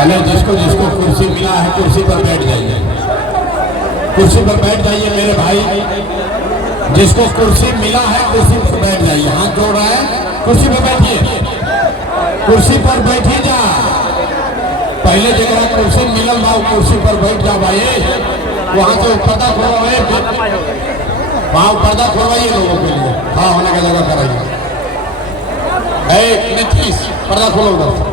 पहले जिसको जिसको कुर्सी मिला है कुर्सी पर बैठ जाइए, कुर्सी पर बैठ जाइए मेरे भाई। जिसको कुर्सी मिला है कुर्सी पर बैठ जाइए। हाथ जोड़ रहा है, कुर्सी पर बैठिए, कुर्सी पर बैठिए जा। पहले जगह कुर्सी मिलल बा कुर्सी पर बैठ जा भाई। वहां से पर्दा खोलवाइए, वहां पर्दा खोलवाइए लोगों के लिए, हाँ होने का जगह कराइए। नीतीश पर्दा खोलो उधर।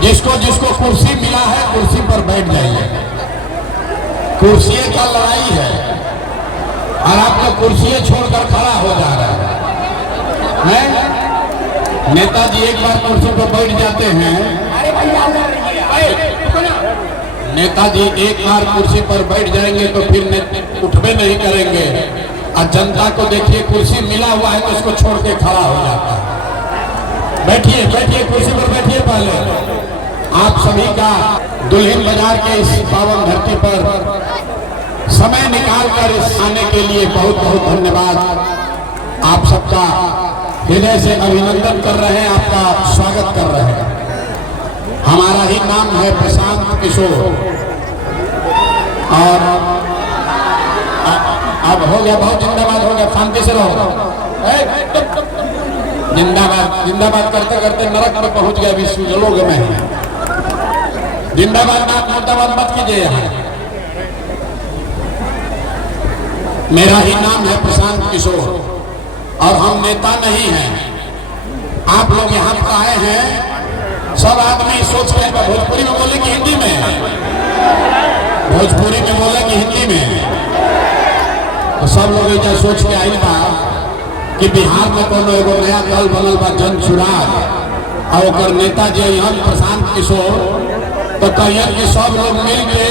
जिसको जिसको कुर्सी मिला है कुर्सी पर बैठ जाइए। कुर्सी का लड़ाई है और आपको कुर्सी छोड़कर खड़ा हो जा रहा है। नेताजी एक बार कुर्सी पर बैठ जाते हैं, नेताजी एक बार कुर्सी पर बैठ जाएंगे तो फिर उठबे नहीं करेंगे। और जनता को देखिए कुर्सी मिला हुआ है तो उसको छोड़ के खड़ा हो जाता है। बैठिए बैठिए, कुर्सी पर बैठिए। पहले आप सभी का दुल्हिन बाजार के इस पावन धरती पर समय निकालकर इस आने के लिए बहुत बहुत धन्यवाद। आप सबका हृदय से अभिनंदन कर रहे हैं, आपका स्वागत कर रहे हैं। हमारा ही नाम है प्रशांत किशोर। और अब हो गया, बहुत जिंदाबाद हो गया, शांति से रहो। जिंदाबाद जिंदाबाद करते करते नरक में पहुंच गया विश्व जलोग में। जिंदाबाद मुर्दाबाद मत कीजिए। यहाँ मेरा ही नाम है प्रशांत किशोर और हम नेता नहीं हैं। आप लोग यहाँ पर आए हैं, सब आदमी सोच रहे हैं भोजपुरी में बोले कि हिंदी में, भोजपुरी में बोले कि हिंदी में। तो सब लोग ऐसा सोच के आइल बा कि बिहार में कोनो एगो नया दल बनल बा जन सुराग और ओकर नेता जो हम प्रशांत किशोर। तो कहिए कि सब लोग मिल के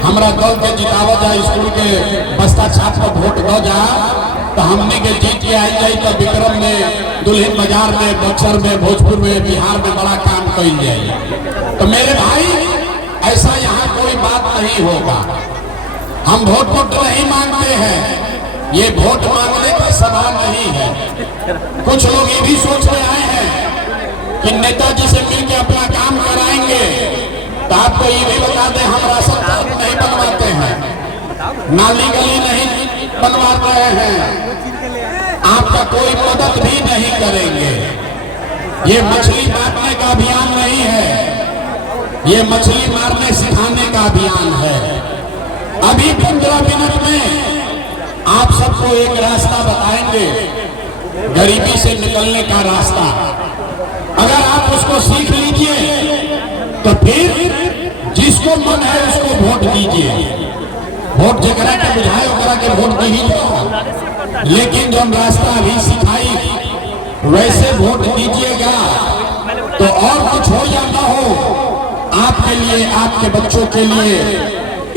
हमारा दल के जितावा जा, स्कूल के बस्ता छाप पर वोट दो जा, तो हमने के जीत के आई जाए तो विक्रम में, दुल्हिन बाजार में, बक्सर में, भोजपुर में, बिहार में बड़ा काम कल जाए। तो मेरे भाई ऐसा यहाँ कोई बात नहीं होगा। हम वोट नहीं मांगते हैं, ये वोट मांगने का सवाल नहीं है। कुछ लोग ये भी सोच के आए हैं कि नेताजी से मिलकर अपना काम कराएंगे। तो आपको ये भी बता दें, हम राशन कार्ड नहीं बनवाते हैं, नाली गली नहीं बनवा रहे हैं, आपका कोई मदद भी नहीं करेंगे। ये मछली मारने का अभियान नहीं है, ये मछली मारने सिखाने का अभियान है। अभी 15 मिनट में आप सबको एक रास्ता बताएंगे, गरीबी से निकलने का रास्ता। अगर आप उसको सीख लीजिए तो फिर जिसको मन है उसको वोट दीजिए। वोट जगह के बुझाए वगैरह के वोट दीजिए, लेकिन जो रास्ता अभी सिखाई वैसे वोट दीजिएगा। तो और कुछ हो या ना हो, आपके लिए, आपके बच्चों के लिए,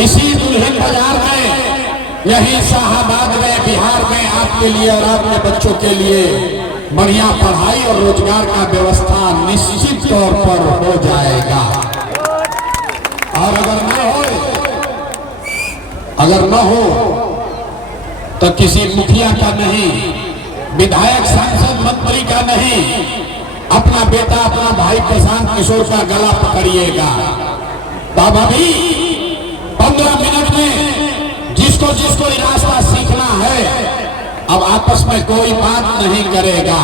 इसी दुल्हिन बाजार में, यही शाहाबाद में, बिहार में आपके लिए और आपके बच्चों के लिए बढ़िया पढ़ाई और रोजगार का व्यवस्था निश्चित तौर पर हो जाएगा। और अगर न हो तो किसी मुखिया का नहीं, विधायक, सांसद, मंत्री का नहीं, अपना बेटा, अपना भाई प्रशांत किशोर का गला पकड़िएगा। तब अभी 15 मिनट में जिसको जिसको रास्ता सीखना है, अब आपस में कोई बात नहीं करेगा।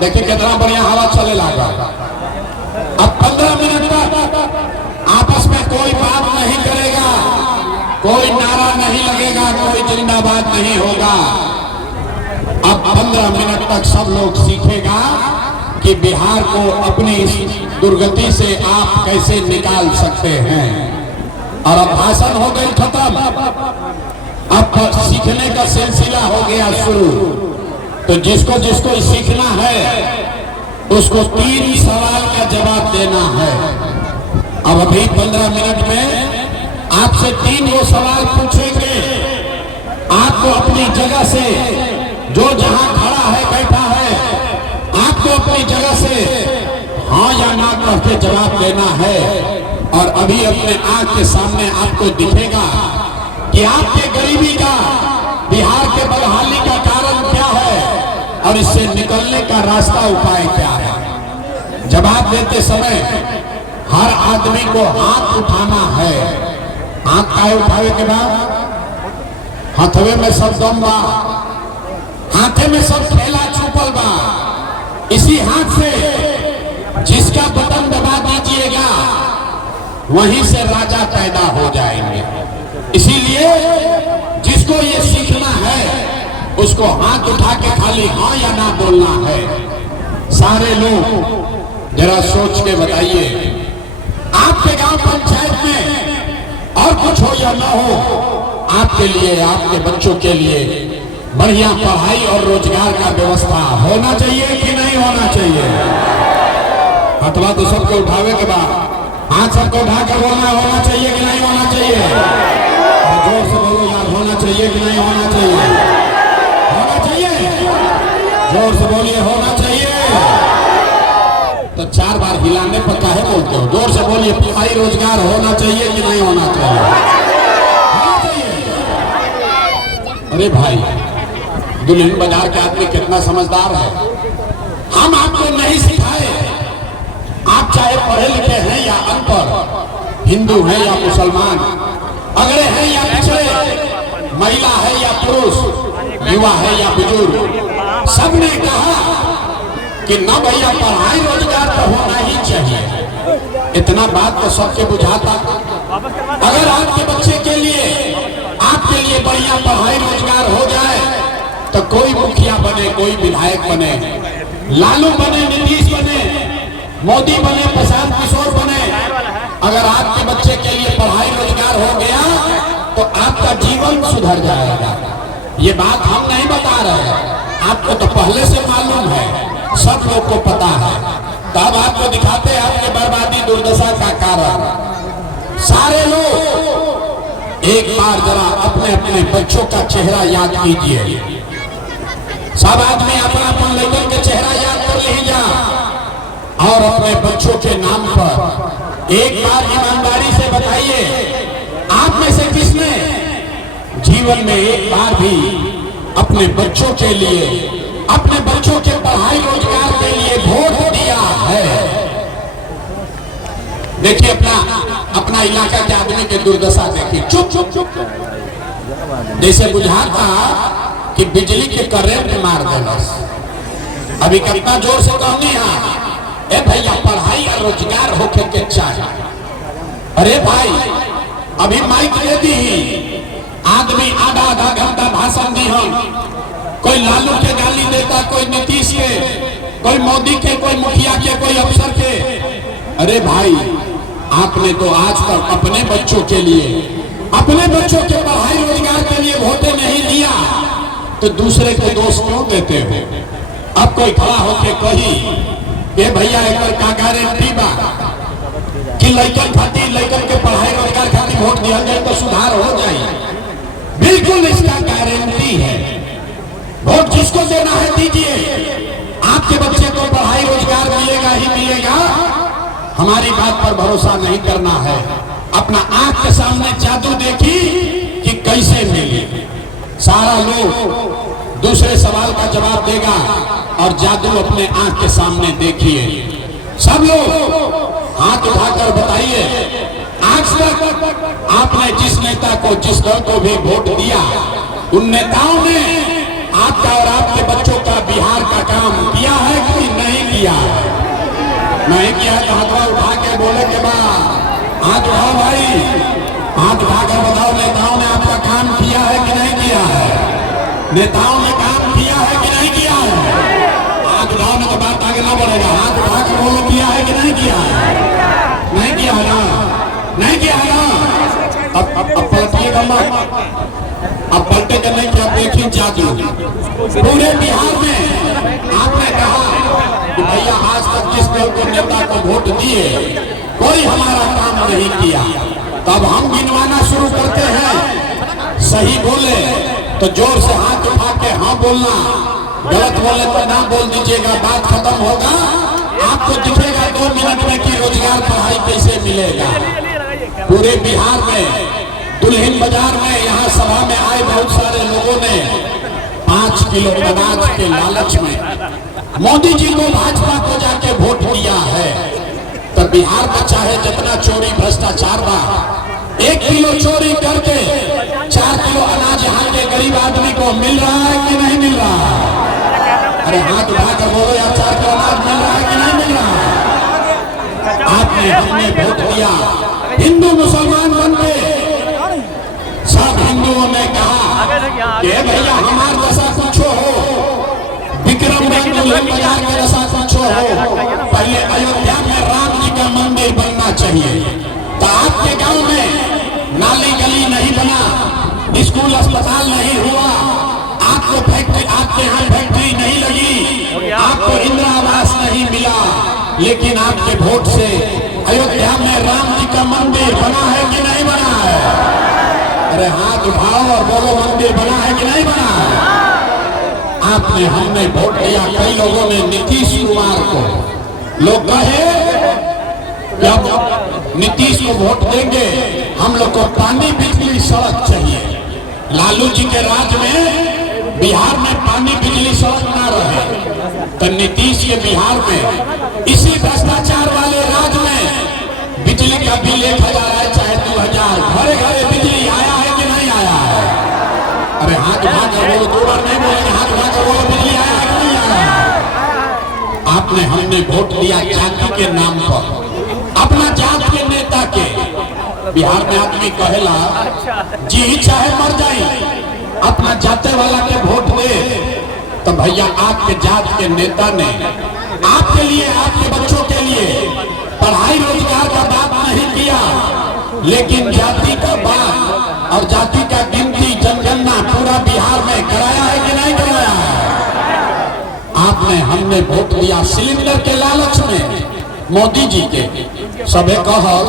देखिए कितना बढ़िया हवा चले लगा। अब 15 मिनट तक आपस में कोई बात नहीं करेगा, कोई नारा नहीं लगेगा, कोई जिंदाबाद नहीं होगा। अब 15 मिनट तक सब लोग सीखेगा कि बिहार को अपनी इस दुर्गति से आप कैसे निकाल सकते हैं। और अब भाषण हो गई खत्म, अब सीखने का सिलसिला हो गया शुरू। तो जिसको जिसको सीखना है उसको 3 सवाल का जवाब देना है। अब अभी 15 मिनट में आपसे 3 वो सवाल पूछेंगे। आपको अपनी जगह से, जो जहां खड़ा है, बैठा है, आपको अपनी जगह से हाँ या ना कह के जवाब देना है। और अभी अपने आंख के सामने आपको दिखेगा कि आपके गरीबी का, बिहार के बदहाली का कारण क्या है और इससे निकलने का रास्ता, उपाय क्या है। जवाब देते समय हर आदमी को हाथ उठाना है। हाथ काहे उठावे के बाद? हाथवे में सब दम बा, हाथे में सब खेला छुपल बा। इसी हाथ से जिसका बटन दबा दीजिएगा वहीं से राजा पैदा हो जाएंगे। इसीलिए जिसको ये सीखना है उसको हाथ उठा के खाली हाँ या ना बोलना है। सारे लोग जरा सोच के बताइए, आपके गांव पंचायत में और कुछ हो या ना हो, आपके लिए, आपके बच्चों के लिए बढ़िया पढ़ाई और रोजगार का व्यवस्था होना चाहिए कि नहीं होना चाहिए? हथवा तो सबको उठावे के बाद हाथ सबको उठा कर बोलना, होना चाहिए कि नहीं होना चाहिए? जोर से बोलो यार, होना चाहिए कि नहीं होना चाहिए? होना चाहिए। जोर से बोलिए, होना चाहिए। तो 4 बार हिलाने पर काहे बोलते हो? जोर से बोलिए, पढ़ाई रोजगार होना चाहिए कि नहीं होना चाहिए? होना चाहिए। अरे भाई, दुल्हिन बाजार के आदमी कितना समझदार है। हम आपको नहीं सिखाए, आप चाहे पढ़े लिखे हैं या अनपढ़, हिंदू हैं या मुसलमान, अगड़े हैं या पिछड़े, महिला है या पुरुष, युवा है या बुजुर्ग, सबने कहा कि न भैया पढ़ाई रोजगार तो होना ही चाहिए। इतना बात तो सबके बुझाता। अगर आपके बच्चे के लिए, आपके लिए बढ़िया पढ़ाई रोजगार हो जाए तो कोई मुखिया बने, कोई विधायक बने, लालू बने, नीतीश बने, मोदी बने, प्रशांत किशोर बने, अगर आपके बच्चे के लिए पढ़ाई रोजगार हो गया तो आपका जीवन सुधर जाएगा। ये बात हम नहीं बता रहे हैं, आपको तो पहले से मालूम है, सब लोग को पता है। तब आपको दिखाते हैं आपके बर्बादी दुर्दशा का कारण। सारे लोग एक बार जरा अपने अपने बच्चों का चेहरा याद कीजिए। सब आदमी अपना अपना लेकर के चेहरा याद कर लीजिए और अपने बच्चों के नाम पर एक बार ईमानदारी से बताइए, आप में से किसने जीवन में एक बार भी अपने बच्चों के लिए, अपने बच्चों के पढ़ाई रोजगार के लिए वोट दिया है? देखिए अपना इलाका के आदमी के दुर्दशा देखिए। चुप चुप चुप, जैसे बुझाता कि बिजली के करंट मार देना। अभी कितना जोर से कहनी है, ए भैया पढ़ाई और रोजगार होके के चाहिए। अरे भाई, अभी माइक दे दी, आदमी आधा आधा घंटा भाषण दी, हम कोई लालू के गाली देता, कोई नीतीश के, कोई मोदी के, कोई मुखिया के, कोई अफसर के। अरे भाई, आपने तो आज तक अपने बच्चों के लिए, अपने बच्चों के पढ़ाई रोजगार के लिए वोटे नहीं दिया, तो दूसरे को दोष क्यों देते हो? अब कोई खड़ा होके कही ये भैया एक का गारंटी बा कि लड़कन खातिर, लड़कन के पढ़ाई रोजगार खातिर वोट दिया जाए तो सुधार हो जाए, बिल्कुल इसका गारंटी है। वोट जिसको देना है दीजिए, आपके बच्चे को पढ़ाई रोजगार मिलेगा ही मिलेगा। हमारी बात पर भरोसा नहीं करना है, अपना आंख के सामने जादू देखी कि कैसे मिली। सारा लोग दूसरे सवाल का जवाब देगा और जादू अपने आंख के सामने देखिए। सब लोग हाथ उठाकर बताइए, आज तक आपने जिस नेता को, जिस दल को भी वोट दिया, उन नेताओं ने आपका और आपके बच्चों का बिहार का काम किया है कि नहीं किया? नहीं किया तो हाथ उठा के बोले के बाद हाथ उठाओ भाई, हाथ उठाकर बताओ नेताओं ने आपका काम किया है कि नहीं किया है? नेताओं ने काम किया है कि नहीं किया है? हाथ उठाओ में तो बात आगे ना बढ़ेगा। हाथ उठाकर बोलो किया है कि नहीं किया है? नहीं किया है ना? नहीं किया है ना? अब पलटिएगा मत, अब पलटे का नहीं किया। देखिए जादू पूरे बिहार में आपने कहा कि भैया आज तक जिस दल को, नेता को वोट दिए, कोई हमारा काम नहीं किया। तब हम गिनवाना शुरू करते हैं, सही बोले तो जोर से हाथ उठा के हाँ बोलना, गलत बोले तो ना बोल दीजिएगा, बात खत्म होगा। आपको दिखेगा 2 मिनट में कि रोजगार पढ़ाई कैसे मिलेगा। पूरे बिहार में, दुल्हिन बाजार में, यहाँ सभा में आए बहुत सारे लोगों ने 5 किलो अनाज के लालच में मोदी जी को, भाजपा को जाके वोट दिया है। तो बिहार में चाहे जितना चोरी भ्रष्टाचार बा, 1 किलो चोरी करके 4 किलो अनाज यहाँ के गरीब आदमी को मिल रहा है कि नहीं मिल रहा है? अरे हाथ उठाकर बोलो यार, 4 किलो अनाज मिल रहा है कि नहीं मिल रहा है? आपने हमने वोट दिया, हिंदू मुसलमान बन गए। सब हिंदुओं ने कहा कि भैया हमारे दशा कुछ हो, विक्रमगंज दुल्हन बाजार के दशा कुछ हो, पहले अयोध्या में राम जी का मंदिर बनना चाहिए। तो आपके गांव में नाली गली नहीं बना, स्कूल अस्पताल नहीं हुआ, आपको फैक्ट्री, आपके यहाँ फैक्ट्री नहीं लगी, आपको इंदिरा आवास नहीं मिला, लेकिन आपके वोट से अयोध्या में राम जी का मंदिर बना है कि नहीं बना है? अरे हाथ उठाओ और बोलो, मंदिर बना है कि नहीं बना है? आपने हमने वोट दिया। कई लोगों ने नीतीश कुमार को, लोग कहे जब नीतीश को वोट देंगे हम लोग को पानी बिजली सड़क चाहिए। लालू जी के राज में बिहार में पानी बिजली सड़क ना रहे, तो नीतीश के बिहार में इसी भ्रष्टाचार वाले राज में बिजली का बिल 1000 है चाहे 2000, घरे घरे बिजली आया है कि नहीं आया है? अरे हाथ उठाकर बोलो, 2 बार नहीं बोलेंगे, हाथ उठाकर बोलो, बिजली आया है कि नहीं आया है? आपने हमने वोट दिया जाति के नाम पर, अपना जात के नेता के। बिहार में आदमी कहेला जी चाहे मर जाए, अपना जाते वाला के वोट दे। तो भैया आपके जात के नेता ने आपके लिए, आपके बच्चों के लिए पढ़ाई रोजगार का बात नहीं किया, लेकिन जाति का बात और जाति का गिनती जनगणना पूरा बिहार में कराया है कि नहीं कराया है? आपने हमने वोट दिया सिलेंडर के लालच में, मोदी जी के सबे कहल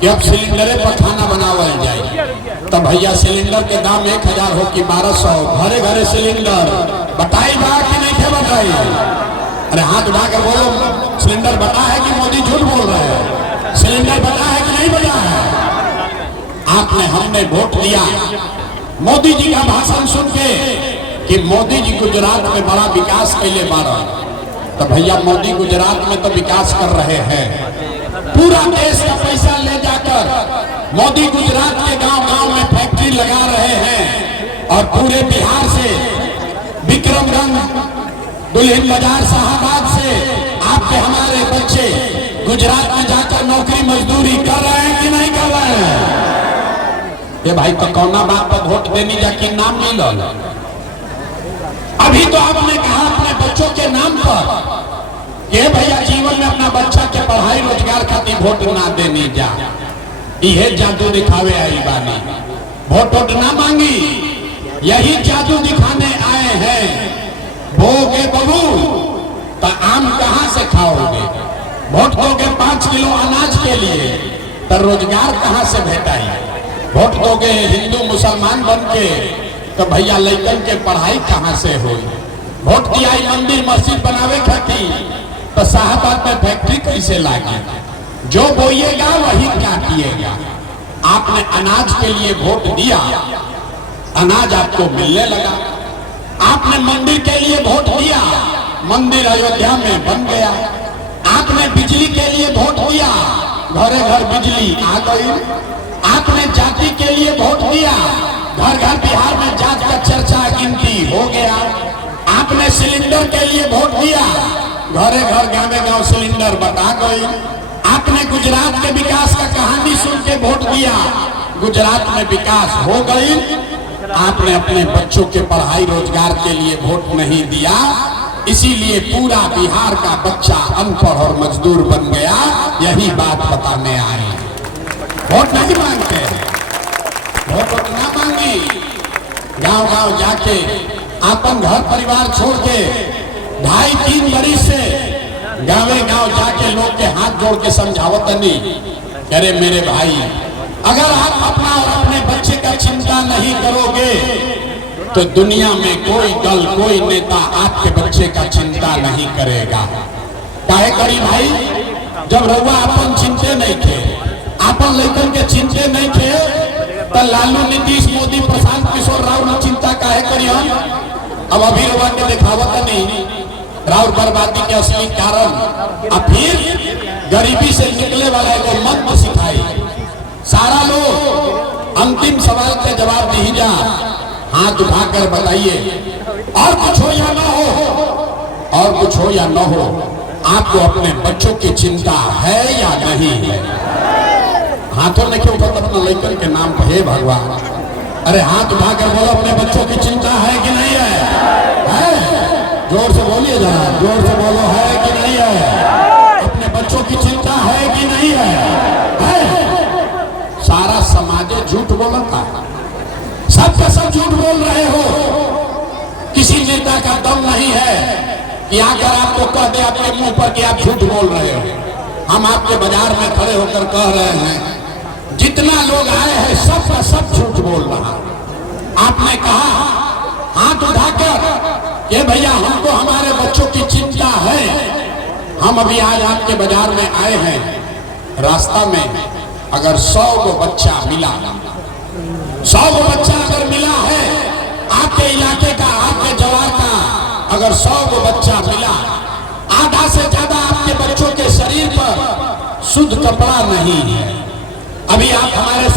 कि अब सिलेंडरे पर खाना बनावल जाए। तब भैया सिलेंडर के दाम 1000 हो कि 1200, घरे घरे सिलेंडर बताई बा कि नहीं थे बताई? अरे हाथ उठाकर बोलो, सिलेंडर बता है कि मोदी झूठ बोल रहे हैं? सिलेंडर बता है कि नहीं बता है? आपने हमने वोट दिया मोदी जी का भाषण सुन के कि मोदी जी गुजरात में बड़ा विकास कैले बारा। तो भैया मोदी गुजरात में तो विकास कर रहे हैं, पूरा देश का पैसा ले जाकर मोदी गुजरात के गांव-गांव में फैक्ट्री लगा रहे हैं और पूरे बिहार से, विक्रमगंज, दुल्हिन बाजार, शाहबाद से आपके हमारे बच्चे गुजरात में जाकर नौकरी मजदूरी कर रहे हैं कि नहीं कर रहे हैं? ये भाई तो कौना बात पर वोट देनी जाके नाम मिल, अभी तो आपने कहा अपने बच्चों के नाम पर ये भैया जीवन में अपना बच्चा के पढ़ाई रोजगार खातिर वोट ना देनी जा, ये जादू दिखावे आई बानी। वोट ना मांगी, यही जादू दिखाने आए हैं। भोगे बबू तो आम कहां से खाओगे? वोट दोगे 5 किलो अनाज के लिए तो रोजगार कहां से भेटाई? वोट दोगे हिंदू मुसलमान बन के तो भैया लड़कन के पढ़ाई कहां से हुई? वोट दिया मंदिर मस्जिद बनावे खातिर तो शाहबाद में फैक्ट्री कैसे लागी? जो बोइएगा वही काटिएगा। आपने अनाज के लिए वोट दिया, अनाज आपको मिलने लगा। आपने मंदिर के लिए वोट दिया, मंदिर अयोध्या में बन गया। आपने बिजली के लिए वोट दिया, घरे घर बिजली आ गई। आपने जाति के लिए वोट दिया, घर घर बिहार में जात का चर्चा गिनती हो गया। आपने सिलेंडर के लिए वोट दिया, घरे घर गाँव गाँव सिलेंडर बता गई। आपने गुजरात के विकास का कहानी सुन के वोट दिया, गुजरात में विकास हो गई। आपने अपने बच्चों के पढ़ाई रोजगार के लिए वोट नहीं दिया, इसीलिए पूरा बिहार का बच्चा अनपढ़ और मजदूर बन गया। यही बात बताने आए। वोट नहीं मांगते, वोट ना मांगी, गांव गांव जाके अपन घर परिवार छोड़ के 2.5-3 बरिस से गाँवे गांव जाके लोग के हाथ जोड़ के समझावत नहीं। अरे मेरे भाई, अगर आप अपना और अपने बच्चे का चिंता नहीं करोगे तो दुनिया में कोई दल, कोई नेता आपके बच्चे का चिंता नहीं करेगा। काहे करी भाई? जब रउआ अपन चिंते नहीं थे, अपन लड़कन के चिंते नहीं थे, तो लालू, नीतीश, मोदी, प्रशांत किशोर राव ने चिंता काहे करी? हम अब अभी रउआ के दिखावत नहीं राउर बर्बादी के असली कारण। अब फिर गरीबी से निकले वाला को मंत्र सिखाई। सारा लोग अंतिम सवाल का जवाब दीजिए, हाथ उठाकर बताइए, और कुछ हो या ना हो, और कुछ हो या ना हो, आपको अपने बच्चों की चिंता है या नहीं है? हाथों ने क्यों उठा अपना लेकर के नाम पे, हे भगवान, अरे हाथ उठाकर बोलो, अपने बच्चों की चिंता है कि नहीं है? जोर से बोलिए जरा, जोर से बोलो, है कि नहीं है? अपने बच्चों की चिंता है कि नहीं है? सारा समाज झूठ बोलता है, सब का सब झूठ बोल रहे हो। किसी नेता का दम नहीं है कि आकर आपको कह दे आपके मुंह पर कि आप झूठ बोल रहे हो। हम आपके बाजार में खड़े होकर कह रहे हैं, जितना लोग आए हैं सब का सब झूठ बोल रहा। आपने कहा हाथ उठाकर कि भैया हमको हमारे बच्चों की चिंता है। हम अभी आज आपके बाजार में आए हैं, रास्ता में अगर 100 को बच्चा मिला, 100 को बच्चा अगर मिला है आपके इलाके का, आपके जवार का, अगर 100 को बच्चा मिला, आधा से ज्यादा आपके बच्चों के शरीर पर शुद्ध कपड़ा नहीं है। अभी आप हमारे